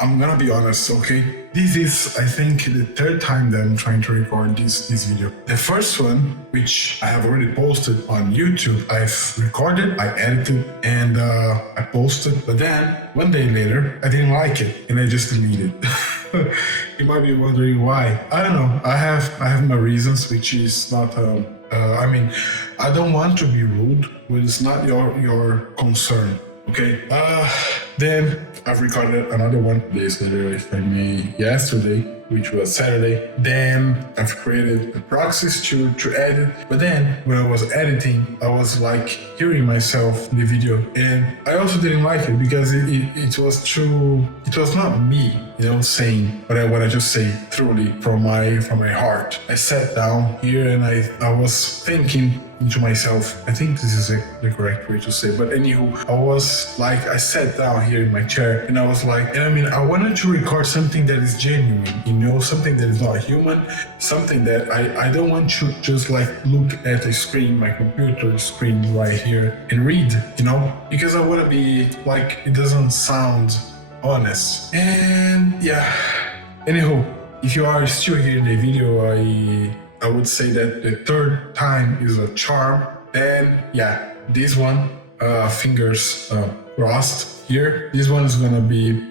I'm gonna be honest, okay? This is, I think, the third time that I'm trying to record this video. The first one, which I have already posted on YouTube, I've recorded, I edited, and I posted. But then, one day later, I didn't like it, and I just deleted it. You might be wondering why. I don't know. I have my reasons, which is not... I don't want to be rude, but it's not your concern. Okay. Then I've recorded another one days later, if I may, yesterday, which was Saturday. Then I've created the proxies to edit. But then when I was editing, I was like hearing myself in the video, and I also didn't like it because it was too. It was not me, saying what I want to just say truly from my heart. I sat down here and I was thinking into myself. I think this is the correct way to say, but anywho, I sat down here in my chair and I was like, I wanted to record something that is genuine, something that is not human, something that I don't want to just like look at the screen, my computer screen right here and read, because I want to be like, it doesn't sound honest. And yeah, anywho, if you are still here in the video, I would say that the third time is a charm. And yeah, this one, fingers crossed here, this one is gonna be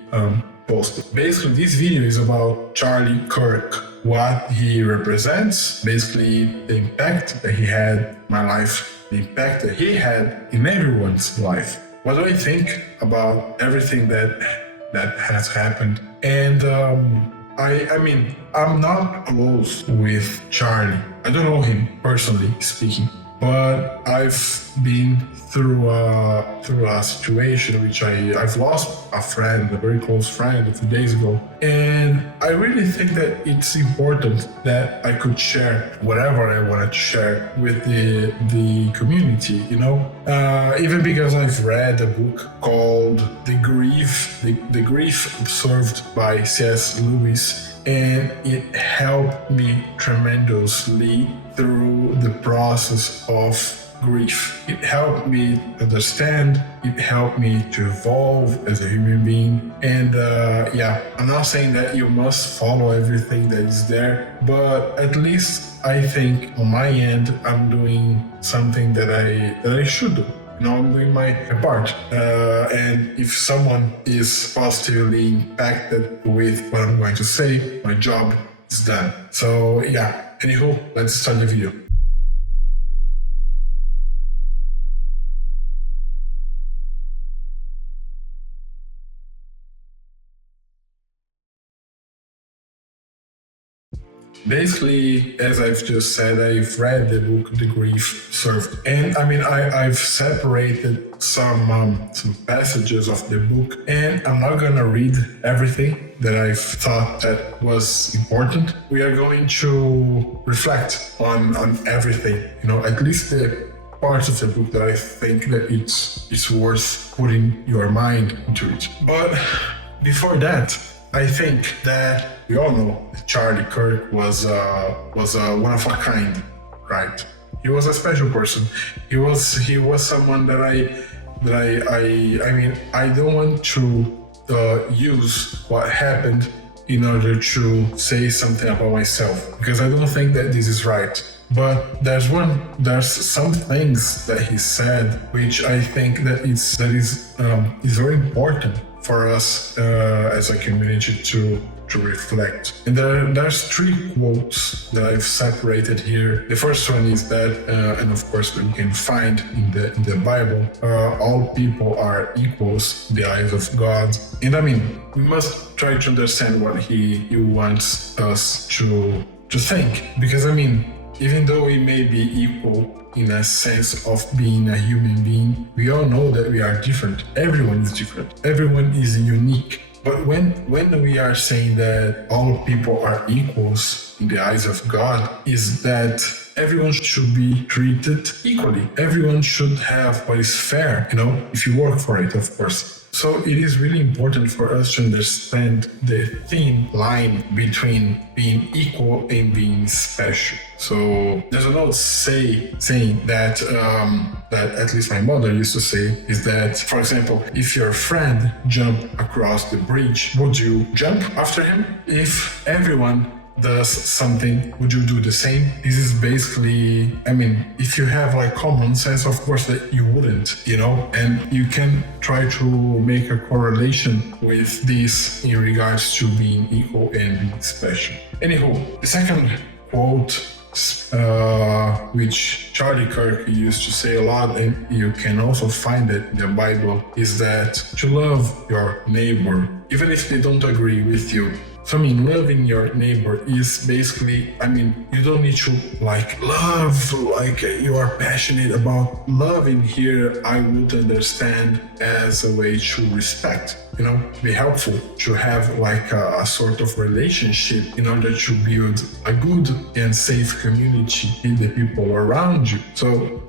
posted. Basically, this video is about Charlie Kirk, what he represents, basically the impact that he had in my life, the impact that he had in everyone's life. What do I think about everything that has happened? And I'm not close with Charlie. I don't know him personally speaking, but I've been through a situation which I've lost a friend, a very close friend a few days ago, and I really think that it's important that I could share whatever I wanted to share with the community, even because I've read a book called The Grieve, the Grief Observed by C.S. Lewis, and it helped me tremendously through the process of grief. It helped me understand, it helped me to evolve as a human being. And I'm not saying that you must follow everything that is there, but at least I think on my end, I'm doing something that I should do. I'm doing my part. And if someone is positively impacted with what I'm going to say, my job is done. So yeah, anywho, let's start the video. Basically, as I've just said, I've read the book The Grief Observed, and I've separated some passages of the book, and I'm not gonna read everything that I've thought that was important. We are going to reflect on everything, at least the parts of the book that I think that it's worth putting your mind into it. But before that, I think that we all know that Charlie Kirk was one of a kind, right? He was a special person. He was someone that I don't want to use what happened in order to say something about myself, because I don't think that this is right. But there's some things that he said which I think that is very important for us as a community to reflect. And there's three quotes that I've separated here. The first one is that, and of course you can find in the Bible, all people are equals in the eyes of God. And we must try to understand what he wants us to think, because even though we may be equal in a sense of being a human being, we all know that we are different. Everyone is different. Everyone is unique. But when we are saying that all people are equals in the eyes of God, is that everyone should be treated equally. Everyone should have what is fair, if you work for it, of course. So it is really important for us to understand the thin line between being equal and being special. So there's an old saying that that at least my mother used to say is that, for example, if your friend jumped across the bridge, would you jump after him? If everyone does something, would you do the same? This is basically, if you have like common sense, of course that you wouldn't, and you can try to make a correlation with this in regards to being equal and being special. Anyhow, the second quote, which Charlie Kirk used to say a lot, and you can also find it in the Bible, is that to love your neighbor, even if they don't agree with you. So loving your neighbor is basically, you don't need to love, you are passionate about loving here. I would understand as a way to respect, be helpful, to have a sort of relationship in order to build a good and safe community in the people around you. So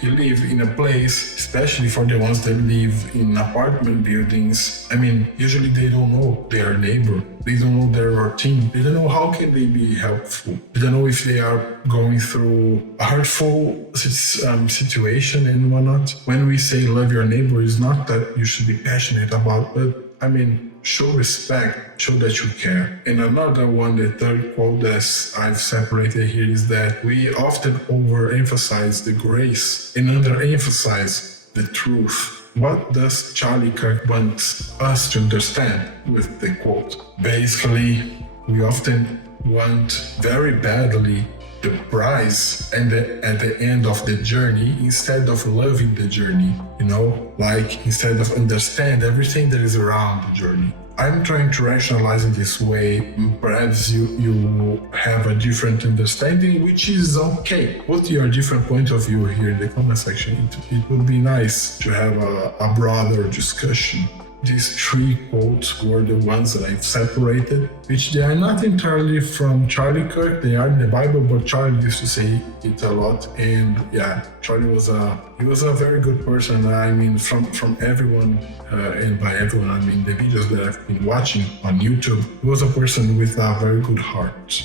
you live in a place, especially for the ones that live in apartment buildings, usually they don't know their neighbor. They don't know their routine. They don't know how can they be helpful. They don't know if they are going through a hurtful situation and whatnot. When we say love your neighbor, it's not that you should be passionate about, but show respect, show that you care. And another one, the third quote that I've separated here is that we often overemphasize the grace and underemphasize the truth. What does Charlie Kirk want us to understand with the quote? Basically, we often want very badly the prize and at the end of the journey instead of loving the journey, instead of understand everything that is around the journey. I'm trying to rationalize it this way. Perhaps you have a different understanding, which is okay. Put your different point of view here in the comment section. It would be nice to have a broader discussion. These three quotes were the ones that I've separated, which they are not entirely from Charlie Kirk. They are in the Bible, but Charlie used to say it a lot. And yeah, Charlie was a very good person. From everyone, and by everyone, the videos that I've been watching on YouTube, he was a person with a very good heart,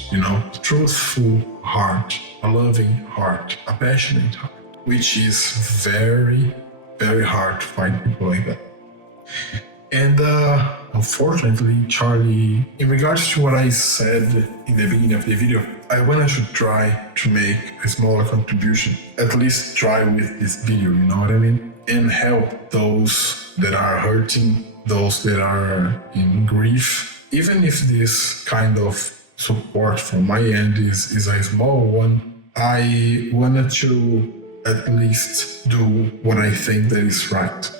truthful heart, a loving heart, a passionate heart, which is very, very hard to find people like that. And unfortunately, Charlie, in regards to what I said in the beginning of the video, I wanted to try to make a smaller contribution, at least try with this video, you know what I mean? And help those that are hurting, those that are in grief. Even if this kind of support from my end is a small one, I wanted to at least do what I think that is right.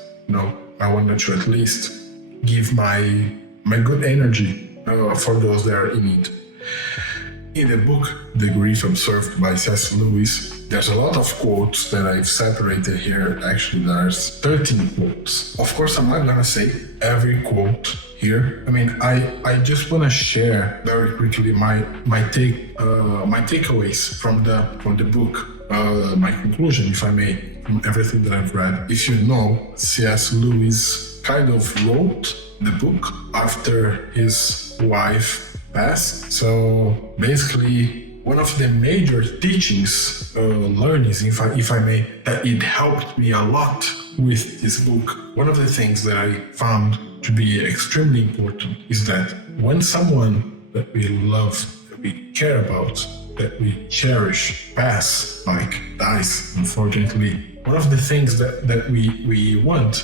I wanted to at least give my good energy for those that are in need. In the book, The Grief Observed by C.S. Lewis, there's a lot of quotes that I've separated here. Actually, there's 13 quotes. Of course, I'm not gonna say every quote here. I just wanna share very quickly my takeaways from the book, my conclusion, if I may, from everything that I've read. If you know, C.S. Lewis kind of wrote the book after his wife passed. So basically, one of the major teachings, learnings, if I may, that it helped me a lot with this book. One of the things that I found to be extremely important is that when someone that we love, that we care about, that we cherish, dies, unfortunately, one of the things that we want,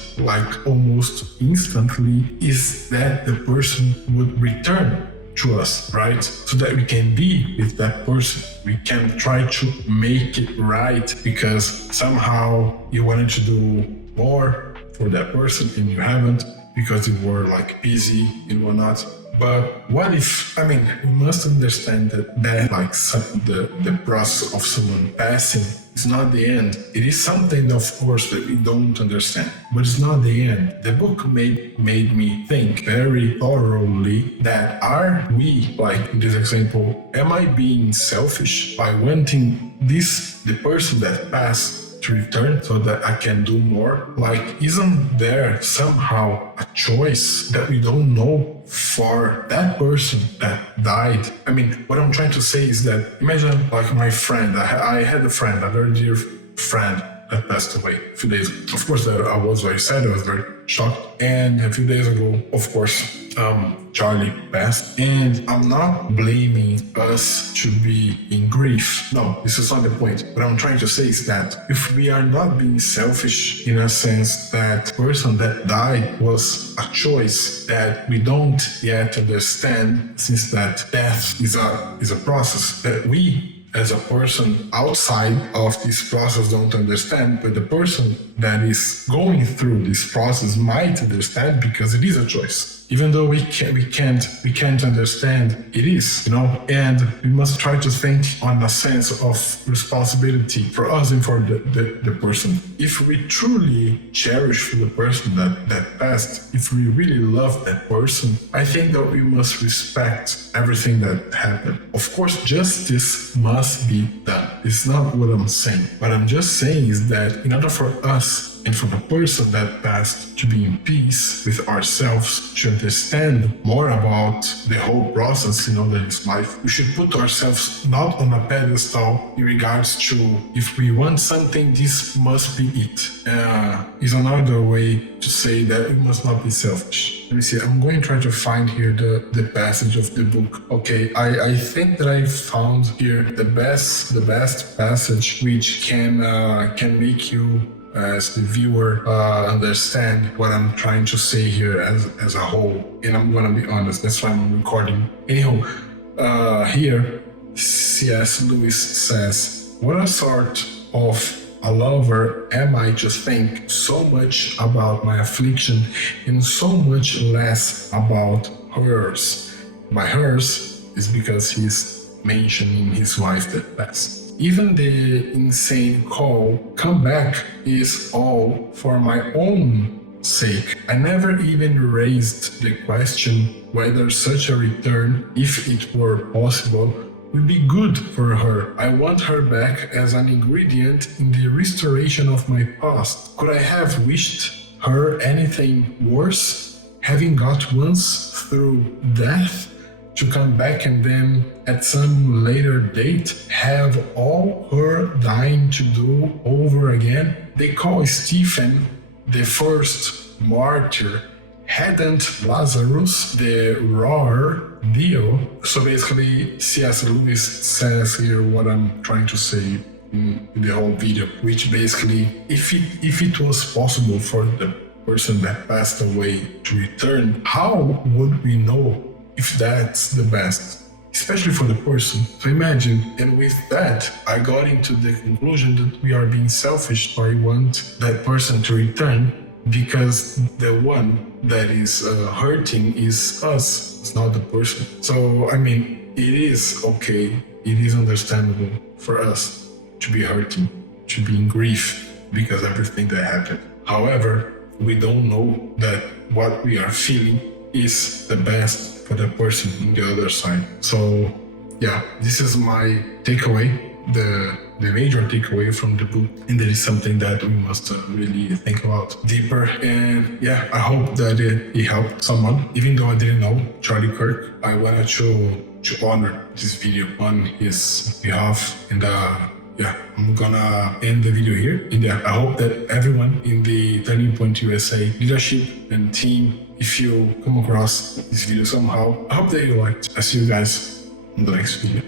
almost instantly, is that the person would return to us, right? So that we can be with that person. We can try to make it right because somehow you wanted to do more for that person and you haven't because you were busy and whatnot. But what if, we must understand that the process of someone passing is not the end. It is something, of course, that we don't understand, but it's not the end. The book made me think very thoroughly that are we, in this example, am I being selfish by wanting the person that passed to return so that I can do more? Like, isn't there somehow a choice that we don't know for that person that died? I mean, what I'm trying to say is that imagine like my friend. I had a friend, a very dear friend that passed away a few days ago. Of course, I was very sad. I was very shocked. And a few days ago, of course, Charlie passed. And I'm not blaming us to be in grief. No, this is not the point. What I'm trying to say is that if we are not being selfish in a sense that the person that died was a choice that we don't yet understand, since that death is a process that we as a person outside of this process don't understand, but the person that is going through this process might understand because it is a choice. Even though we can't understand, it is, and we must try to think on a sense of responsibility for us and for the person. If we truly cherish the person that passed, if we really love that person, I think that we must respect everything that happened. Of course, justice must be done. It's not what I'm saying. What I'm just saying is that in order for us and for the person that passed to be in peace with ourselves, to understand more about the whole process, that is life, we should put ourselves not on a pedestal in regards to if we want something, this must be it. Is another way to say that we must not be selfish. Let me see, I'm going to try to find here the passage of the book. Okay, I think that I found here the best passage which can make you as the viewer understand what I'm trying to say here as a whole. And I'm gonna be honest, that's why I'm recording. Anyhow, here C.S. Lewis says, what a sort of a lover am I to think so much about my affliction and so much less about hers. By hers is because he's mentioning his wife that passed. Even the insane call, come back, is all for my own sake. I never even raised the question whether such a return, if it were possible, would be good for her. I want her back as an ingredient in the restoration of my past. Could I have wished her anything worse, having got once through death to come back and then at some later date have all her dying to do over again? They call Stephen the first martyr. Hadn't Lazarus the raw deal? So basically, C.S. Lewis says here what I'm trying to say in the whole video, which basically, if it was possible for the person that passed away to return, how would we know if that's the best, especially for the person? So imagine, and with that, I got into the conclusion that we are being selfish or we want that person to return because the one that is hurting is us, it's not the person. So, I mean, it is okay, it is understandable for us to be hurting, to be in grief because of everything that happened. However, we don't know that what we are feeling is the best for the person on the other side. So yeah, this is my takeaway, the major takeaway from the book, and that is something that we must really think about deeper. And yeah, I hope that it helped someone. Even though I didn't know Charlie Kirk, I wanted to honor this video on his behalf. And yeah, I'm gonna end the video here. And yeah, I hope that everyone in the Turning Point USA leadership and team, if you come across this video somehow, I hope that you liked. I'll see you guys in the next video.